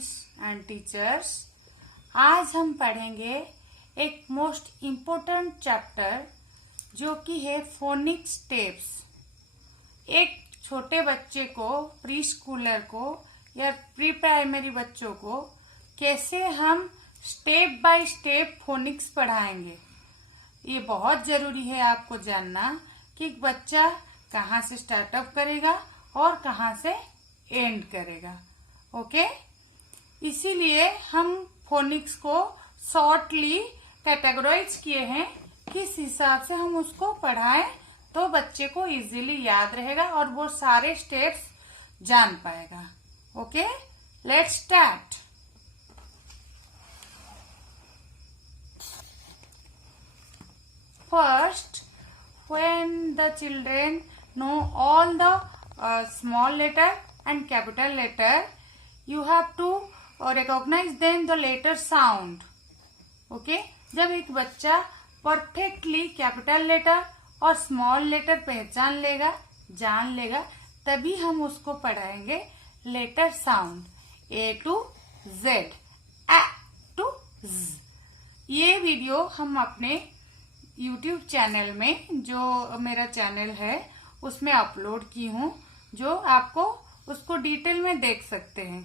Students and teachers, आज हम पढ़ेंगे एक मोस्ट इम्पोर्टेंट चैप्टर जो कि है फोनिक स्टेप्स। एक छोटे बच्चे को, प्री स्कूलर को या प्री प्राइमरी बच्चों को कैसे हम स्टेप बाय स्टेप फोनिक्स पढ़ाएंगे। ये बहुत जरूरी है आपको जानना कि बच्चा कहाँ से स्टार्टअप करेगा और कहाँ से एंड करेगा। ओके, इसीलिए हम फोनिक्स को शॉर्टली कैटेगराइज किए हैं, किस हिसाब से हम उसको पढ़ाएं तो बच्चे को इजीली याद रहेगा और वो सारे स्टेप्स जान पाएगा। Okay, let's start. First, when the children know all the small letter and capital letter, you have to recognize then the letter sound. Okay? जब एक बच्चा परफेक्टली कैपिटल लेटर और स्मॉल लेटर पहचान लेगा, जान लेगा, तभी हम उसको पढ़ाएंगे letter sound. A to Z, A to Z। ये वीडियो हम अपने YouTube चैनल में, जो मेरा चैनल है उसमें अपलोड की हूँ, जो आपको उसको डिटेल में देख सकते हैं।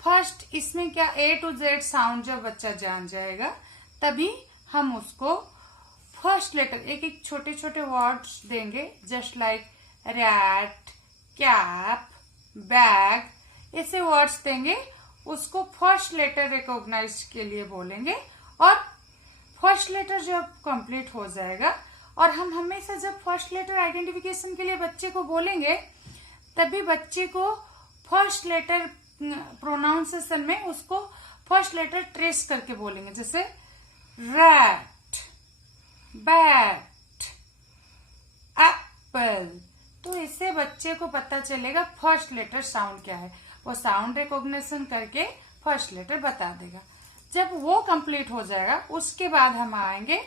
फर्स्ट इसमें क्या A to Z साउंड जब बच्चा जान जाएगा तभी हम उसको फर्स्ट लेटर एक एक छोटे छोटे वर्ड्स देंगे, just like rat, cap, bag, ऐसे वर्ड्स देंगे। उसको फर्स्ट लेटर रिकॉग्नाइज के लिए बोलेंगे और फर्स्ट लेटर जब कंप्लीट हो जाएगा, और हम हमेशा जब फर्स्ट लेटर आइडेंटिफिकेशन के लिए बच्चे को बोलेंगे तभी बच्चे को फर्स्ट लेटर प्रोनाउंसिएशन में उसको फर्स्ट लेटर ट्रेस करके बोलेंगे, जैसे रैट, बैट, एप्पल। तो इससे बच्चे को पता चलेगा फर्स्ट लेटर साउंड क्या है। वो साउंड रिकॉग्निशन करके फर्स्ट लेटर बता देगा। जब वो कंप्लीट हो जाएगा उसके बाद हम आएंगे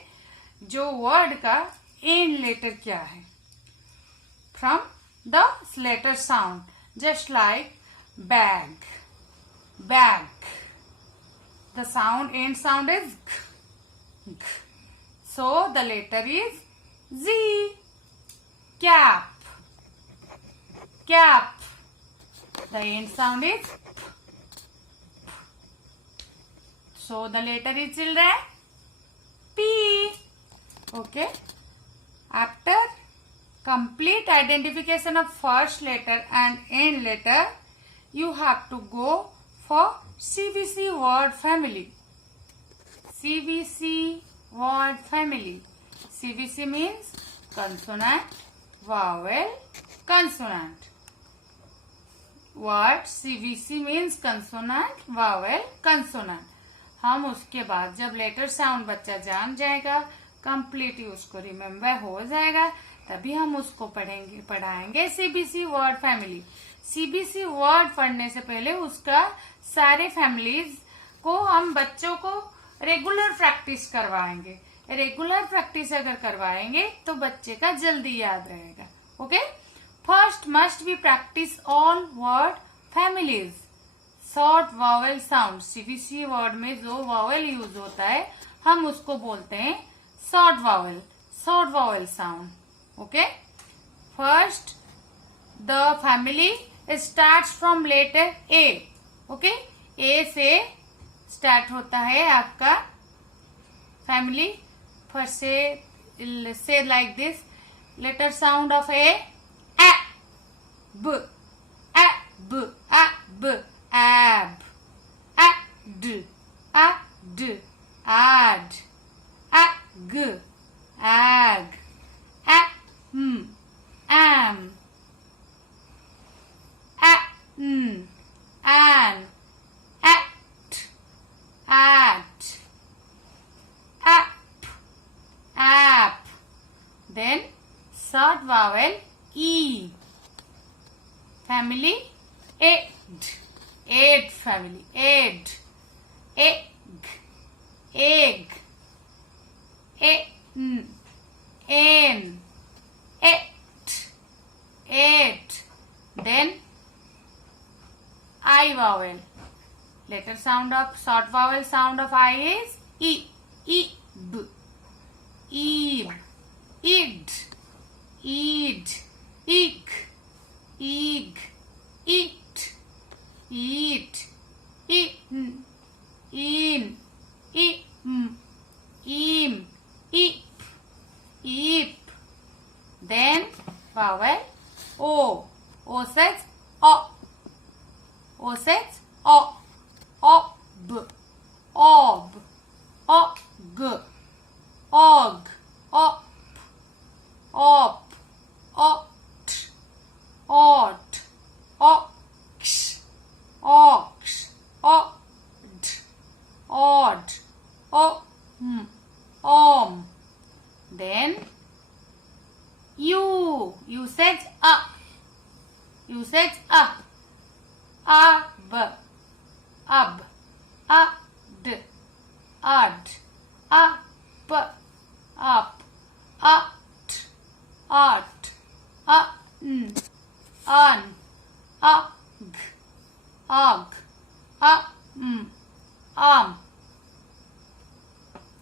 जो वर्ड का एंड लेटर क्या है from the letter sound, just like bag, bag. The sound end sound is g, so the letter is Z। Cap, cap। The end sound is p, so the letter is children P। Okay, after complete identification of first letter and end letter, you have to go for CBC word family। CBC word family. CBC means consonant, vowel, consonant. Word CBC means consonant, vowel, consonant। हम उसके बाद जब letter sound बच्चा जान जाएगा, completely उसको remember हो जाएगा, तभी हम उसको पढ़ाएंगे CBC word family. CBC word पढ़ने से पहले उसका सारे फैमिलीज को हम बच्चों को रेगुलर प्रैक्टिस करवाएंगे। रेगुलर प्रैक्टिस अगर करवाएंगे तो बच्चे का जल्दी याद रहेगा। Okay, first must be practice all word families. Short vowel sound, CBC word में जो वावेल यूज होता है हम उसको बोलते हैं short vowel, short vowel sound. Okay, first the family starts from letter A। Okay, A से स्टार्ट होता है आपका फैमिली। फर्स्ट से like this, letter sound of A ब, ब, ब, एब, ड, ड, आड, ग, ag, am, an, at, app, app। Then short vowel E family, ed, ed family, ed, egg, egg, en, et। Then I vowel, Letter sound of short vowel sound of I is E. Ib, ib, id, id, ig, ig, it, eat, in, im, ip, ip. Then vowel O. O says O. O says O. Ob, ob, og, og, op, op, opt, ot, ox, ox, odd, odd, om. Then U. U says A. U says A. Ab, ab, ad, ad, up, up, at, un, ag, am.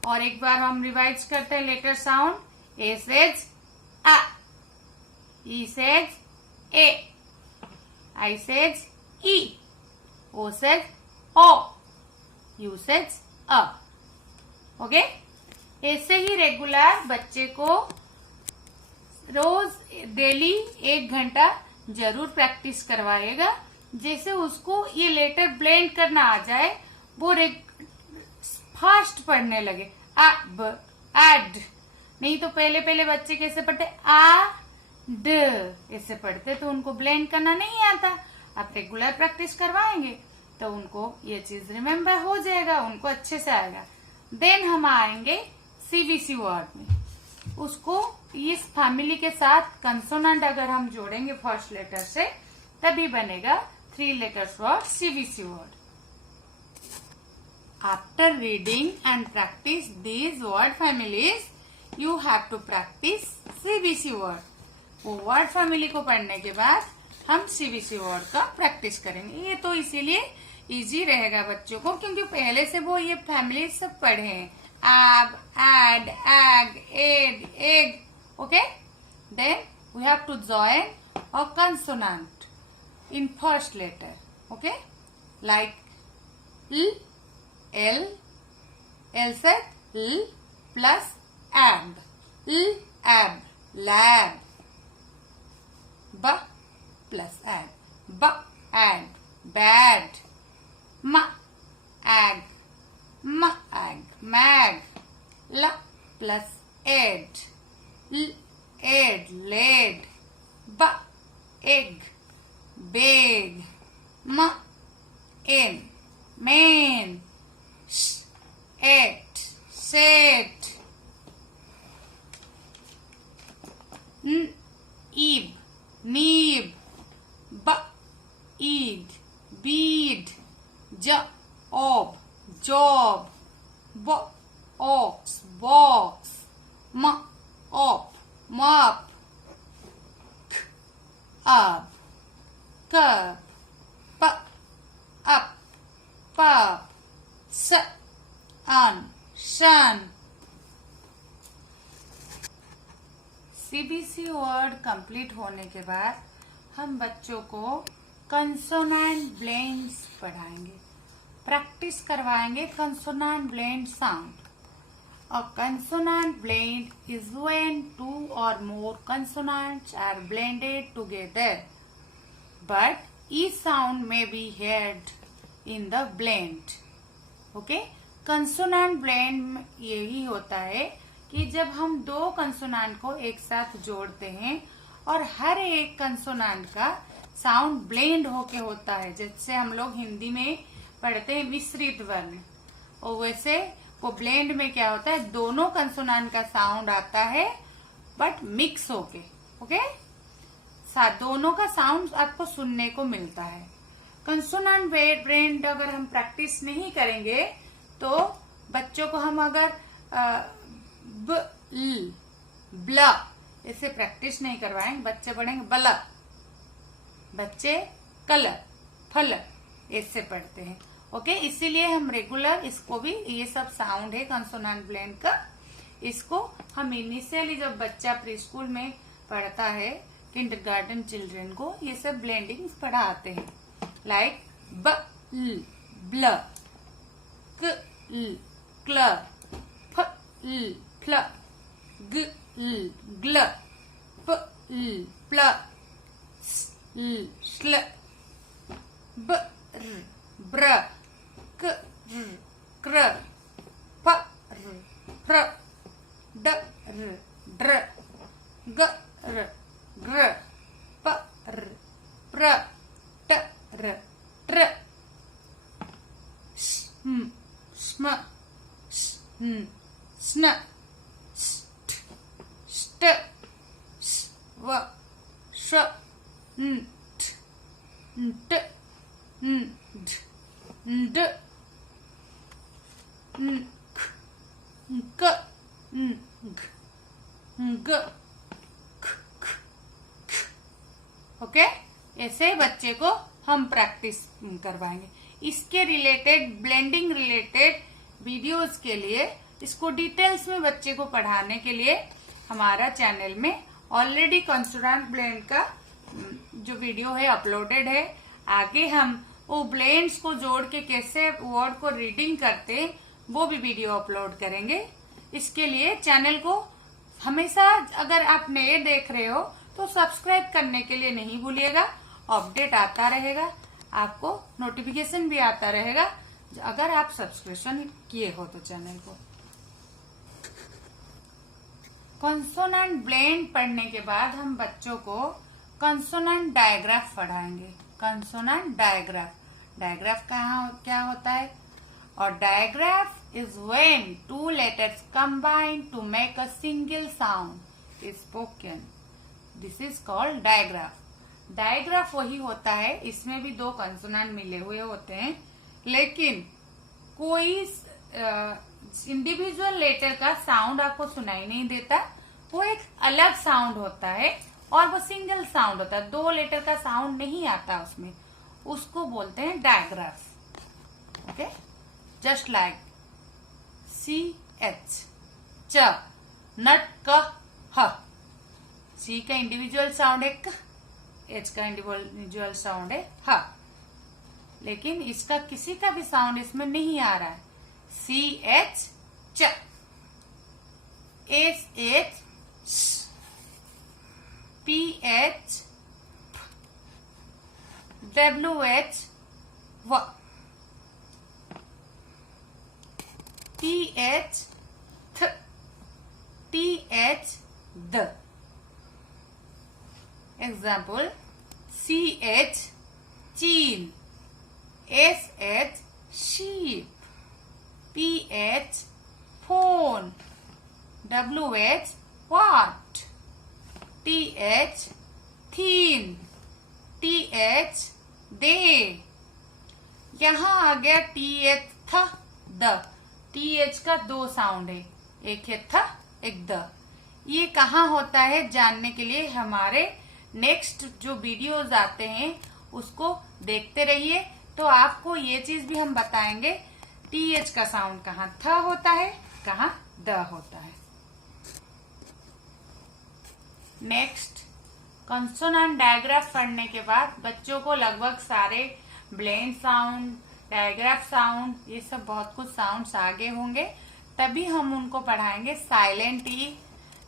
और एक बार हम revise करते हैं letter sound. A says आ, E says ए, I says ई, O says ओ, U says अ. ओके, ऐसे ही रेगुलर बच्चे को रोज डेली 1 घंटा जरूर प्रैक्टिस करवाएगा, जैसे उसको ये लेटर ब्लेंड करना आ जाए, वो फास्ट पढ़ने लगे. अब, एड. नहीं तो पहले पहले बच्चे कैसे पढ़ते, आ ड ऐसे पढ़ते, तो उनको ब्लेंड करना नहीं आता. आप रेगुलर प्रैक्टिस करवाएंगे तो उनको ये चीज रिमेम्बर हो जाएगा, उनको अच्छे से आएगा. देन हम आएंगे सीबीसी वर्ड में. उसको इस फैमिली के साथ कंसोनेंट अगर हम जोड़ेंगे फर्स्ट लेटर से, तभी बनेगा 3 letters word CBC word. After reading and practice these word families, you have to practice CBC word. वो वर्ड फैमिली को पढ़ने के बाद हम सीबीसी वर्ड का प्रैक्टिस करेंगे. ये तो इसीलिए इजी रहेगा बच्चों को, क्योंकि पहले से वो ये फैमिली सब पढ़े हैं. ab, add, ag, aid, egg. Okay? Then we have to join a consonant in first letter. Okay? Like l, l, l set l plus ab, l, ab, lab. B plus ab, b, ad, bad. M, ag, m, ag, mag. L plus ed, l, ed, lead. B, egg, big. M, in, main. Sh, et, set. N, eve, neeb. B, eed, bead. J, ob, job. B, ox, box. M, op, mop. K, up, cup. P, up, pup. S, sun. CBC word complete होने के बाद हम बच्चों को consonant blends पढ़ाएंगे, practice करवाएंगे consonant blend sound. A consonant blend is when 2 or more consonants are blended together, but each sound may be heard in the blend. Okay? Consonant blend यही होता है कि जब हम 2 कंसोनेंट को एक साथ जोड़ते हैं और हर एक कंसोनेंट का साउंड ब्लेंड होके होता है, जैसे हम लोग हिंदी में पढ़ते हैं मिश्रित वर्ण, और वैसे वो ब्लेंड में क्या होता है, दोनों कंसोनेंट का साउंड आता है बट मिक्स होके. ओके, दोनों का साउंड आपको सुनने को मिलता है. कंसोनेंट ब्लेंड अगर हम प्रैक्टिस नहीं करेंगे तो बच्चों को हम अगर ब, ल, ब्ल ऐसे प्रैक्टिस नहीं करवाएंगे, बच्चे पढ़ेंगे बल, बच्चे कल, फल ऐसे पढ़ते हैं, ओके, इसीलिए हम रेगुलर इसको भी, ये सब साउंड है कंसोनेंट ब्लेंड का, इसको हम इनिशियली जब बच्चा प्री स्कूल में पढ़ता है, किंडरगार्टन चिल्ड्रन को ये सब ब्लेंडिंग पढ़ाते हैं, लाइक ब ल ब्ल, क ल क्ल, फ ल फ्ल, ग ल ग्ल, प ल प्ल, स ल श्ल, ब र ब्र, क र क्र, प र फ्र, ड र ड्र, ग र ग्र, प र प्र, ट र ट्र, स्म स्म स्न स्न, स्ट ष्ट, स्व श्व, न्ट न्ट न्ढ न्ड, न्ख न्क न्घ न्ग ख ख ख। ओके, ऐसे बच्चे को हम प्रैक्टिस करवाएंगे। इसके रिलेटेड, ब्लेंडिंग रिलेटेड वीडियोस के लिए, इसको डिटेल्स में बच्चे को पढ़ाने के लिए हमारा चैनल में ऑलरेडी कंसोनेंट ब्लेंड का जो वीडियो है अपलोडेड है। आगे हम वो ब्लेंड्स को जोड़ के कैसे वर्ड को रीडिंग करते वो भी वीडियो अपलोड करेंगे। इसके लिए चैनल को हमेशा, अगर आप नए देख रहे हो तो सब्सक्राइब करने के लिए नहीं भूलिएगा। अपडेट आता रहेगा, आपको नोटिफिकेशन भी आता रहेगा अगर आप सब्सक्रिप्शन किए हो तो चैनल को। कंसोनेंट ब्लेंड पढ़ने के बाद हम बच्चों को कंसोनेंट डायग्राफ पढ़ाएंगे। कंसोनेंट डायग्राफ, डायग्राफ क्या होता है? और digraph is when two letters combine to make a single sound is spoken, this is called digraph. Digraph वही होता है, इसमें भी दो कंसोनेंट मिले हुए होते हैं, लेकिन कोई इंडिविजुअल लेटर का साउंड आपको सुनाई नहीं देता, वो एक अलग साउंड होता है और वो सिंगल साउंड होता है, दो लेटर का साउंड नहीं आता उसमें, उसको बोलते हैं digraph. Okay, just like CH, च, नट, क, ह। C का इंडिविजुअल साउंड है क, H का इंडिविजुअल साउंड है ह, लेकिन इसका किसी का भी साउंड इसमें नहीं आ रहा है। CH, च, SH, श, PH, WH, व, TH, थ, TH, द। एग्जाम्पल, CH, चीन, SH, sheep, PH, phone, WH, what, TH, thin, TH, they। यहाँ आ गया TH, थ, द। TH का दो साउंड है, एक है थ, एक द। ये कहाँ होता है जानने के लिए हमारे नेक्स्ट जो वीडियोज आते हैं उसको देखते रहिए, तो आपको ये चीज भी हम बताएंगे TH का साउंड कहाँ थ होता है, कहाँ द होता है। नेक्स्ट, कंसोनेंट डायग्राफ पढ़ने के बाद बच्चों को लगभग सारे ब्लेंड साउंड, डायग्राफ साउंड, ये सब बहुत कुछ साउंड्स आगे होंगे, तभी हम उनको पढ़ाएंगे silent E,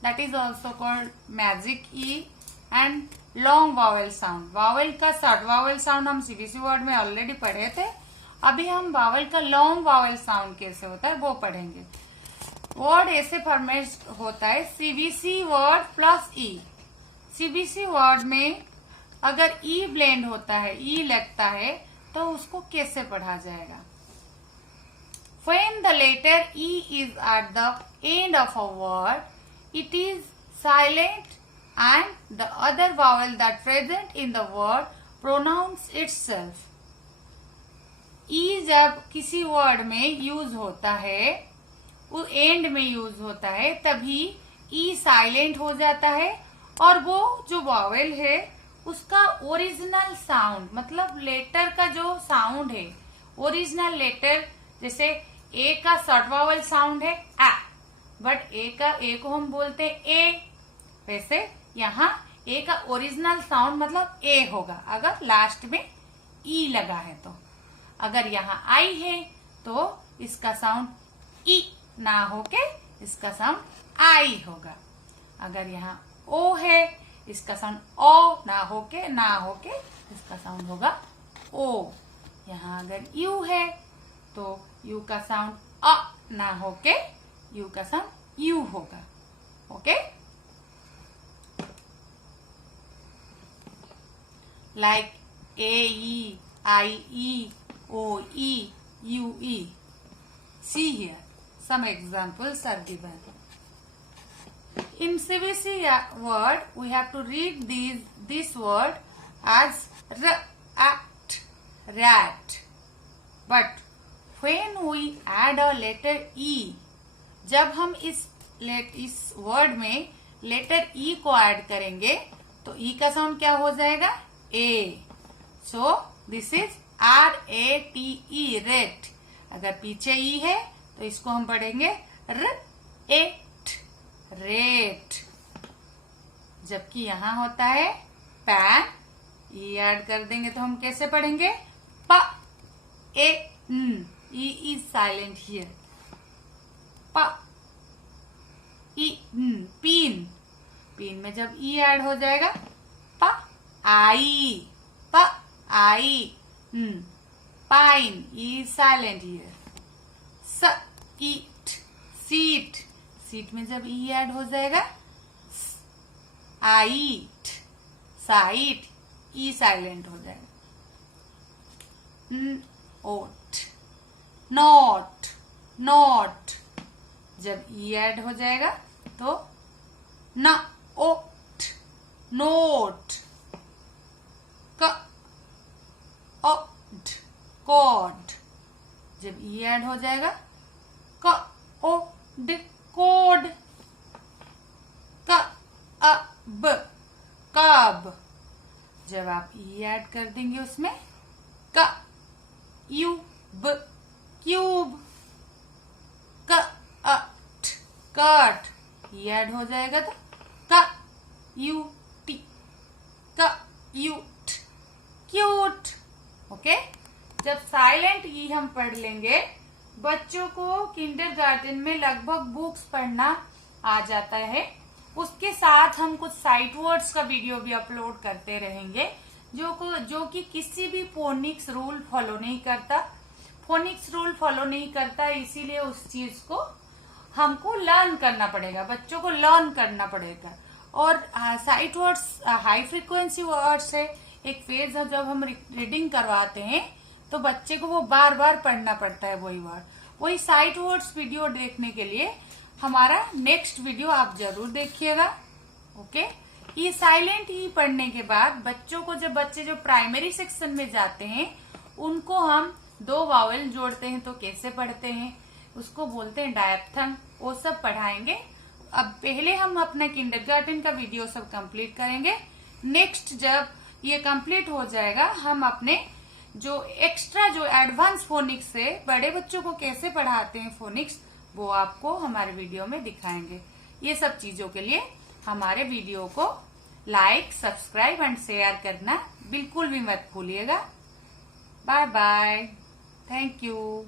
that is also called magic E, and long Wavell sound. Wavell का शॉर्ट वावेल साउंड हम CBC वर्ड में ऑलरेडी पढ़े थे, अभी हम वावेल का लॉन्ग वावेल साउंड कैसे होता है वो पढ़ेंगे। वर्ड ऐसे फॉर्मेट होता है CBC वर्ड प्लस ई। CBC वर्ड में अगर ई ब्लेंड होता है, ई लगता है, तो उसको कैसे पढ़ा जाएगा? When the letter E is at the end of a word, it is silent and the other vowel that present in the word pronounce itself. E जब किसी वर्ड में यूज होता है, वो एंड में यूज होता है, तभी ई साइलेंट हो जाता है और वो जो वॉवेल है उसका ओरिजिनल साउंड, मतलब लेटर का जो साउंड है ओरिजिनल लेटर, जैसे ए का शॉर्ट वावल साउंड है आ, बट ए को हम बोलते हैं ए। वैसे यहाँ ए का ओरिजिनल साउंड मतलब ए होगा अगर लास्ट में ई लगा है तो। अगर यहाँ आई है तो इसका साउंड ई ना होके इसका साउंड आई होगा। अगर यहाँ ओ है इसका साउंड ओ ना होके इसका साउंड होगा ओ। यहाँ अगर यू है तो यू का साउंड अ ना होके यू का साउंड यू होगा। Okay, like A E, I E, O E, U E. See here, some examples are given. In CBC word, we have to read this word as rat. But when we add a letter e, जब हम इस word में letter ई को add करेंगे तो ई का sound क्या हो जाएगा? A. So this is RATE, rate. अगर पीछे ई है तो इसको हम पढ़ेंगे रेट। जबकि यहाँ होता है पैन, ई ऐड कर देंगे तो हम कैसे पढ़ेंगे? प ए न, ई इज साइलेंट हियर। प ई न, पीन। पीन में जब ई ऐड हो जाएगा प आई न, पाइन, ई साइलेंट हियर। स ईट, सीट। सीट में जब ई ऐड हो जाएगा आईट, साइट, ई साइलेंट हो जाएगा। ओट, नॉट। जब ई ऐड हो जाएगा तो न ओट, नोट। कॉड। जब ई ऐड हो जाएगा कोड, कब। जब आप ई ऐड कर देंगे उसमें क्यूब। कट, ई ऐड हो जाएगा तो क्यूट। ओके, जब साइलेंट ई हम पढ़ लेंगे, बच्चों को किंडरगार्टन में लगभग बुक्स पढ़ना आ जाता है। उसके साथ हम कुछ साइट वर्ड्स का वीडियो भी अपलोड करते रहेंगे जो कि किसी भी फोनिक्स रूल फॉलो नहीं करता। इसीलिए उस चीज को हमको लर्न करना पड़ेगा, बच्चों को लर्न करना पड़ेगा। और sight words high frequency words है। एक फेज है जब हम रीडिंग करवाते हैं तो बच्चे को वो बार बार पढ़ना पड़ता है वही वर्ड। वही साइट वर्ड्स वीडियो देखने के लिए हमारा नेक्स्ट वीडियो आप जरूर देखिएगा। ओके, ये साइलेंट ही पढ़ने के बाद बच्चे जो प्राइमरी सेक्शन में जाते हैं उनको हम 2 वावल जोड़ते हैं तो कैसे पढ़ते हैं, उसको बोलते हैं डायप्थंग। वो सब पढ़ाएंगे। अब पहले हम अपना किंडरगार्टन का वीडियो सब कंप्लीट करेंगे। नेक्स्ट जब ये कंप्लीट हो जाएगा हम अपने जो एक्स्ट्रा जो एडवांस फोनिक्स से बड़े बच्चों को कैसे पढ़ाते हैं फोनिक्स, वो आपको हमारे वीडियो में दिखाएंगे। ये सब चीजों के लिए हमारे वीडियो को लाइक, सब्सक्राइब एंड शेयर करना बिल्कुल भी मत भूलिएगा। Bye bye, thank you.